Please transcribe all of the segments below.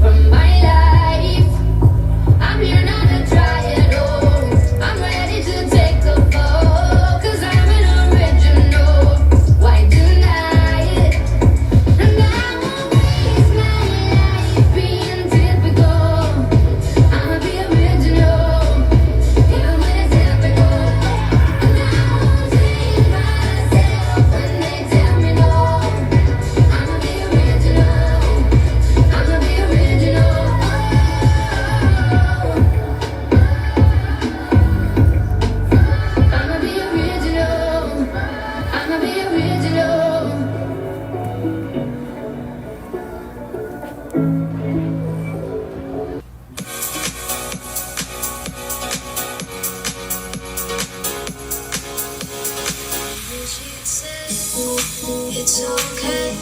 from my life. I'm here now to try it all. I'm ready to take the fall, 'cause I'm an original. Why deny it? And I won't waste my life being typical. I'ma be original, even when it's difficult. And I won't change myself when they tell me no. I'ma be original. I'ma be original. I'ma be original. I'ma be original. It's okay.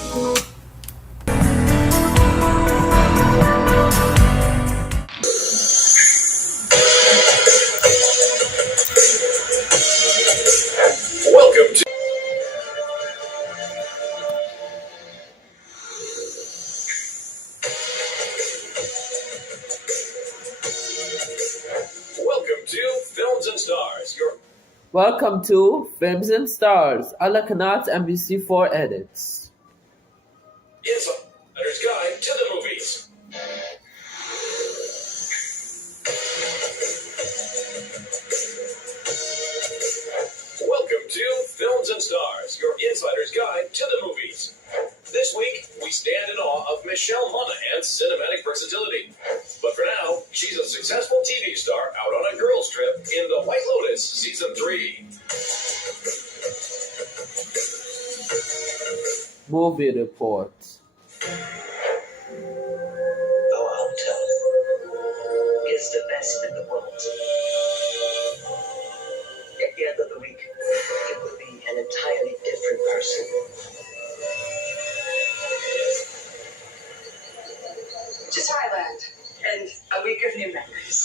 Welcome to Films and Stars. Welcome to Flims and Stars على قناة MBC4 Edits. Insider's Guide to the Movies. Welcome to Films and Stars, your insider's guide to the movies. This week, we stand in awe of Michelle Monaghan's cinematic versatility. But for now, she's a successful TV star out on a girls' trip in The White Lotus Season 3. Movie Report. Our hotel is the best in the world. At the end of the week, it will be an entirely different person. To Thailand and a week of new memories.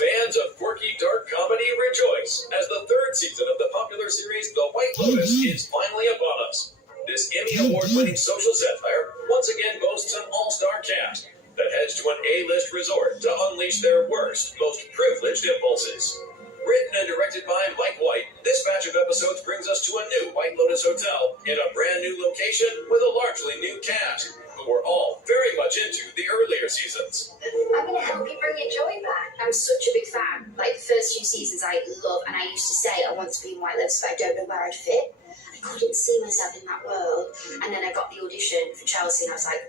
Fans of quirky dark comedy rejoice as the third season of the popular series The White Lotus is finally upon us. This Emmy Award-winning social satire once again boasts an all-star cast that heads to an A-list resort to unleash their worst, most privileged impulses. Written and directed by Mike White, this batch of episodes brings us to a new White Lotus hotel in a brand new location with a largely new cast, who were all very much into the earlier seasons. I'm going to help you bring your joy back. I'm such a big fan. Like, the first few seasons I love, and I used to say I want to be in White Lotus, but I don't know where I'd fit. I couldn't see myself in that world. And then I got the audition for Chelsea, and I was like,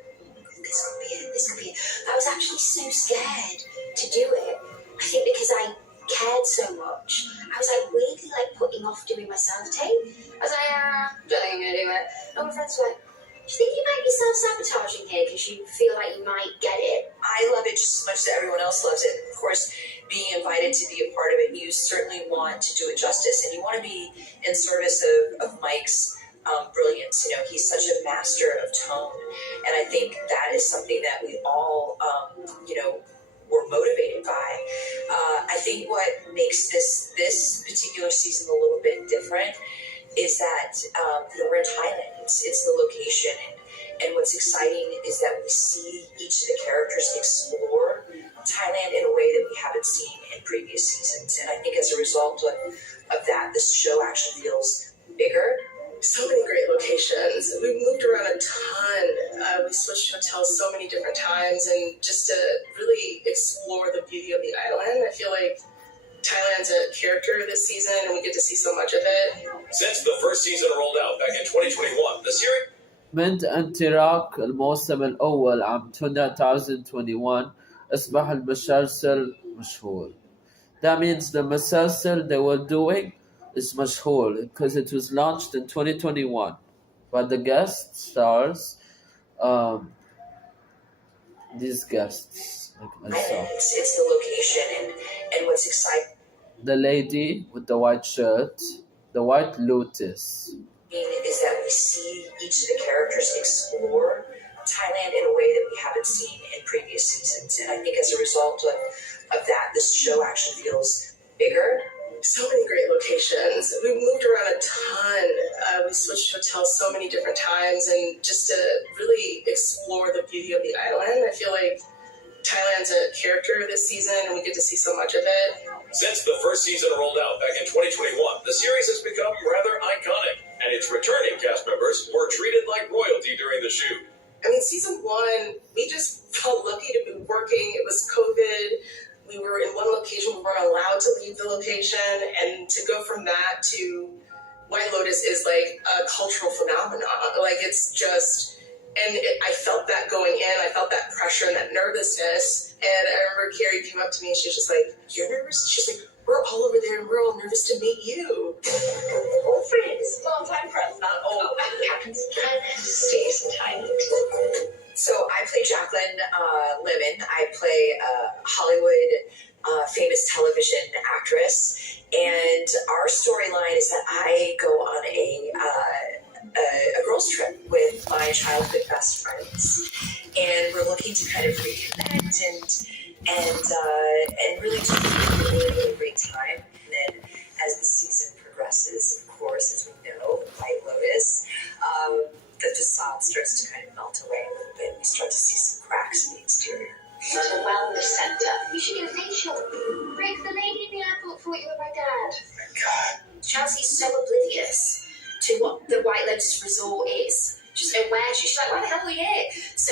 this could be it, this could be it. But I was actually so scared to do it. I think because I cared so much, I was like weirdly like putting off doing my self-tape. I was like, don't think I'm going to do it. And my friends were like, do you think you might be self-sabotaging here because you feel like you might get it? I love it just as much as everyone else loves it. Of course, being invited to be a part of it, you certainly want to do it justice, and you want to be in service of Mike's brilliance. You know, he's such a master of tone, and I think that is something that we all, were motivated by. I think what makes this particular season a little bit different is that we're in Thailand. It's the location, and what's exciting is that we see each of the characters explore Thailand in a way that we haven't seen in previous seasons. And I think as a result of that, this show actually feels bigger. So many great locations. We moved around a ton. We switched hotels so many different times, and just to really explore the beauty of the island. I feel like Thailand's a character this season, and we get to see so much of it. Since the first season rolled out back in 2021, the series من انطلاق الموسم الأول عام 2021 أصبح المسلسل مشهور. That means the مسلسل they were doing is مشهور because it was launched in 2021 by the guest stars, these guests like myself. It's the location, and what's exciting The lady with the white shirt, the White Lotus. is that we see each of the characters explore Thailand in a way that we haven't seen in previous seasons. And I think as a result of that, this show actually feels bigger. So many great locations. We moved around a ton. We switched hotels so many different times, and just to really explore the beauty of the island. I feel like Thailand's a character this season, and we get to see so much of it. Since the first season rolled out back in 2021, the series has become rather iconic, and its returning cast members were treated like royalty during the shoot. I mean, season one, we just felt lucky to be working. It was COVID. We were in one location. We weren't allowed to leave the location. And to go from that to White Lotus is like a cultural phenomenon. Like, it's just, and I felt that going in. I felt that pressure and that nervousness. And I remember Carrie came up to me and she was just like, "You're nervous?" She's like, "We're all over there and we're all nervous to meet you." Old friends, long time friends, not old. Happens stays in Thailand. So I play Jacqueline Lemon. I play a Hollywood famous television actress, and our storyline is that I go on a girls' trip with my childhood best friends, and we're looking to kind of reconnect and really just have a really, really great time. And then as the season progresses, of course, as we know, White Lotus, the facade starts to kind of melt away a little bit. We start to see some cracks in the exterior. It's a wellness centre. You should get a facial. Rick, the lady in the airport thought you were my dad. God. Chelsea's so oblivious to what the White Lotus Resort is. She's aware. She's like, why the hell are we here? So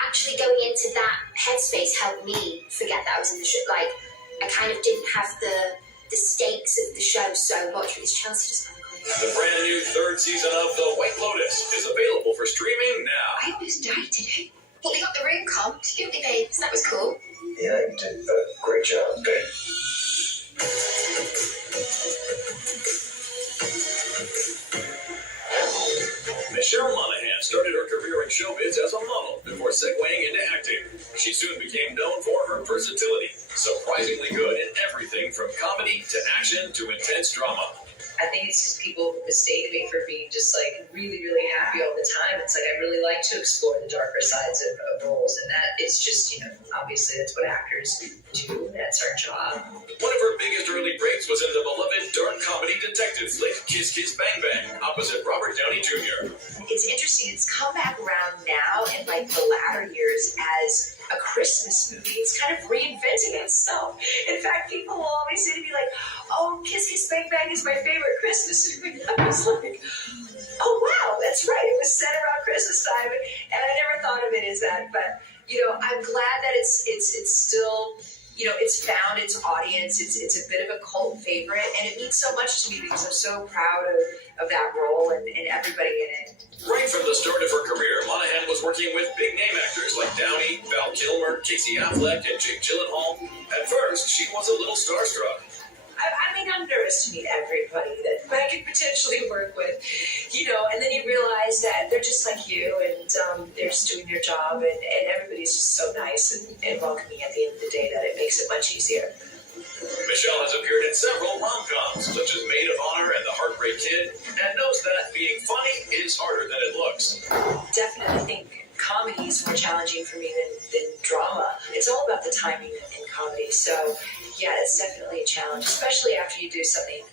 actually going into that headspace helped me forget that I was in the show. Like, I kind of didn't have the stakes of the show so much because Chelsea just found The brand new third season of The White Lotus is available for streaming now. I almost died today. But we got the room comped, didn't we, babe? So that was cool. Yeah, you did a great job, babe. Michelle Monaghan started her career in showbiz as a model before segueing into acting. She soon became known for her versatility, surprisingly good in everything from comedy to action to intense drama. I think it's just people mistake me for being just like really, really happy all the time. It's like I really like to explore the darker sides of roles, and that is just, obviously that's what actors do. That's our job. One of her biggest early breaks was in the beloved dark comedy detective flick Kiss Kiss Bang Bang, opposite Robert Downey Jr. It's interesting. It's come back around now in like the latter years as a Christmas movie. It's kind of reinventing itself. In fact, people will always say to me like, "Oh, Kiss Kiss Bang Bang is my favorite Christmas movie." I was like, "Oh wow, that's right. It was set around Christmas time," and I never thought of it as that. But I'm glad that it's still, it's found its audience. It's a bit of a cult favorite, and it means so much to me because I'm so proud of that role and everybody in it. Right from the start of her career, Monaghan was working with big-name actors like Downey, Val Kilmer, Casey Affleck, and Jake Gyllenhaal. At first, she was a little starstruck. I'm nervous to meet everybody that I could potentially work with, and then you realize that they're just like you, and they're just doing their job, and everybody's just so nice and welcoming at the end of the day that it makes it much easier. Michelle has appeared in several rom-coms, such as Maid of Honor and The Heartbreak Kid, and knows that being funny is harder than it looks. Definitely think comedy is more challenging for me than drama. It's all about the timing in comedy, so yeah, it's definitely a challenge, especially after you do something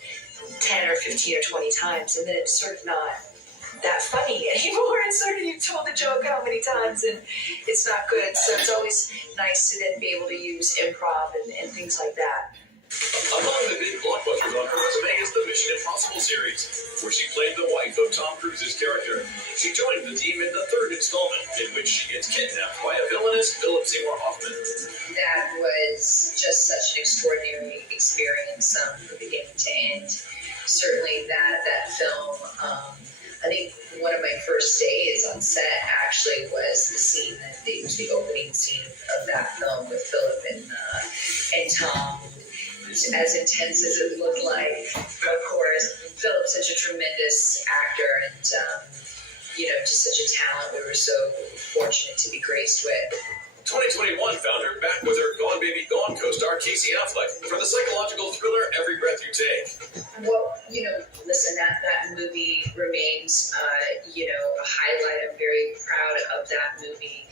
10 or 15 or 20 times, and then it's sort of not that funny anymore. It's sort of, you've told the joke how many times, and it's not good. So it's always nice to then be able to use improv and things like that. Among the big blockbusters on her resume is the Mission Impossible series, where she played the wife of Tom Cruise's character. She joined the team in the third installment, in which she gets kidnapped by a villainous Philip Seymour Hoffman. That was just such an extraordinary experience from beginning to end. Certainly that film, I think one of my first days on set actually was the scene it was the opening scene of that film with Philip and Tom. It was as intense as it looked like. Of course, Philip's such a tremendous actor and just such a talent we were so fortunate to be graced with. 2021 found her back with her Gone Baby Gone co-star Casey Affleck for the psychological thriller Every Breath You Take. Well, listen, that movie remains, a highlight. I'm very proud of that movie.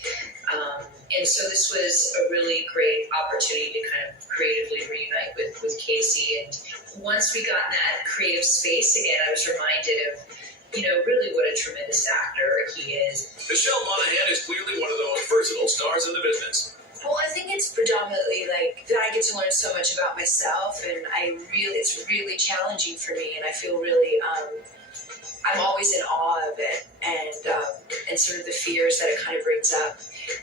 And so this was a really great opportunity to kind of creatively reunite with Casey. And once we got in that creative space again, I was reminded of, really what a tremendous actor he is. Michelle Monaghan is clearly one of the most versatile stars in the business. Well, I think get to learn so much about myself, and it's really challenging for me, and I feel really, I'm always in awe of it, and sort of the fears that it kind of brings up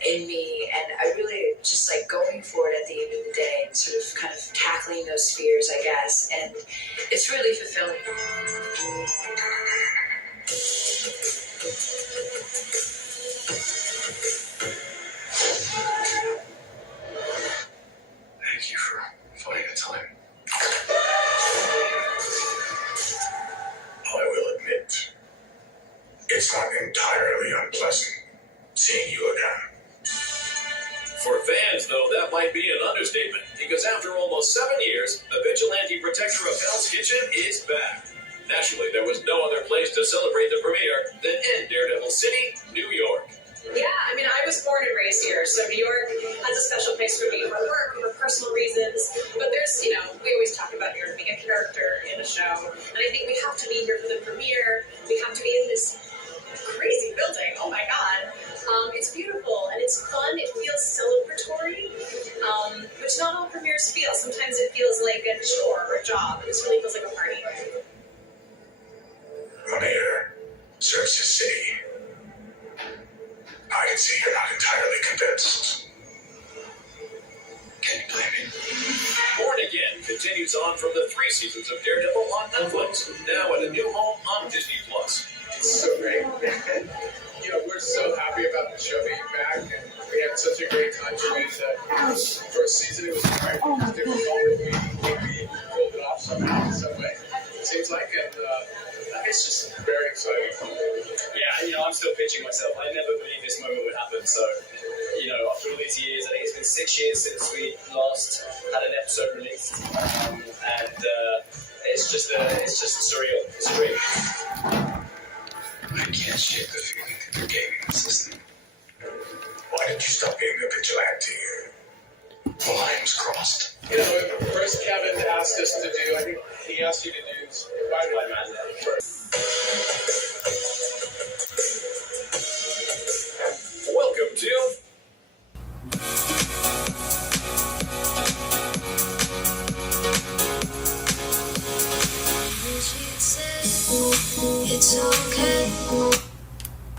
in me, and I really just like going for it at the end of the day, and sort of kind of tackling those fears, I guess, and it's really fulfilling. Thank you for finding the time. I will admit, it's not entirely unpleasant seeing you again. For fans, though, that might be an understatement, because after almost 7 years, the vigilante protector of Hell's Kitchen is back. Naturally, there was no other place to celebrate the premiere than in Daredevil City, New York. Yeah, I mean, I was born and raised here, so New York has a special place for me for work, for personal reasons. But there's, we always talk about New York being a character in a show, and I think we have to be here for the premiere. We have to be in this crazy building. Oh my God. It's beautiful and it's fun. It feels celebratory, which not all premieres feel. Sometimes it feels like a chore or a job. This really feels like a party. Premiere, Search the City. I can see you're not entirely convinced. Can you blame me? Born Again continues on from the 3 seasons of Daredevil on Netflix, now at a new home on Disney+. It's so great. We're so happy about the show being back, and we had such a great time shooting the first season. It was hard. It was difficult, but we pulled it off somehow, in some way. It seems like, and it's just very exciting. Yeah, I'm still pinching myself. I never believed this moment would happen. So, after all these years, I think it's been 6 years since we last had an episode released, and it's just surreal. It's a dream. I can't shake the feeling that you're gaining the system. Why did you stop being a vigilante? The lines crossed. First Kevin asked us to do, I think he asked you to do Spider-Man first. Welcome to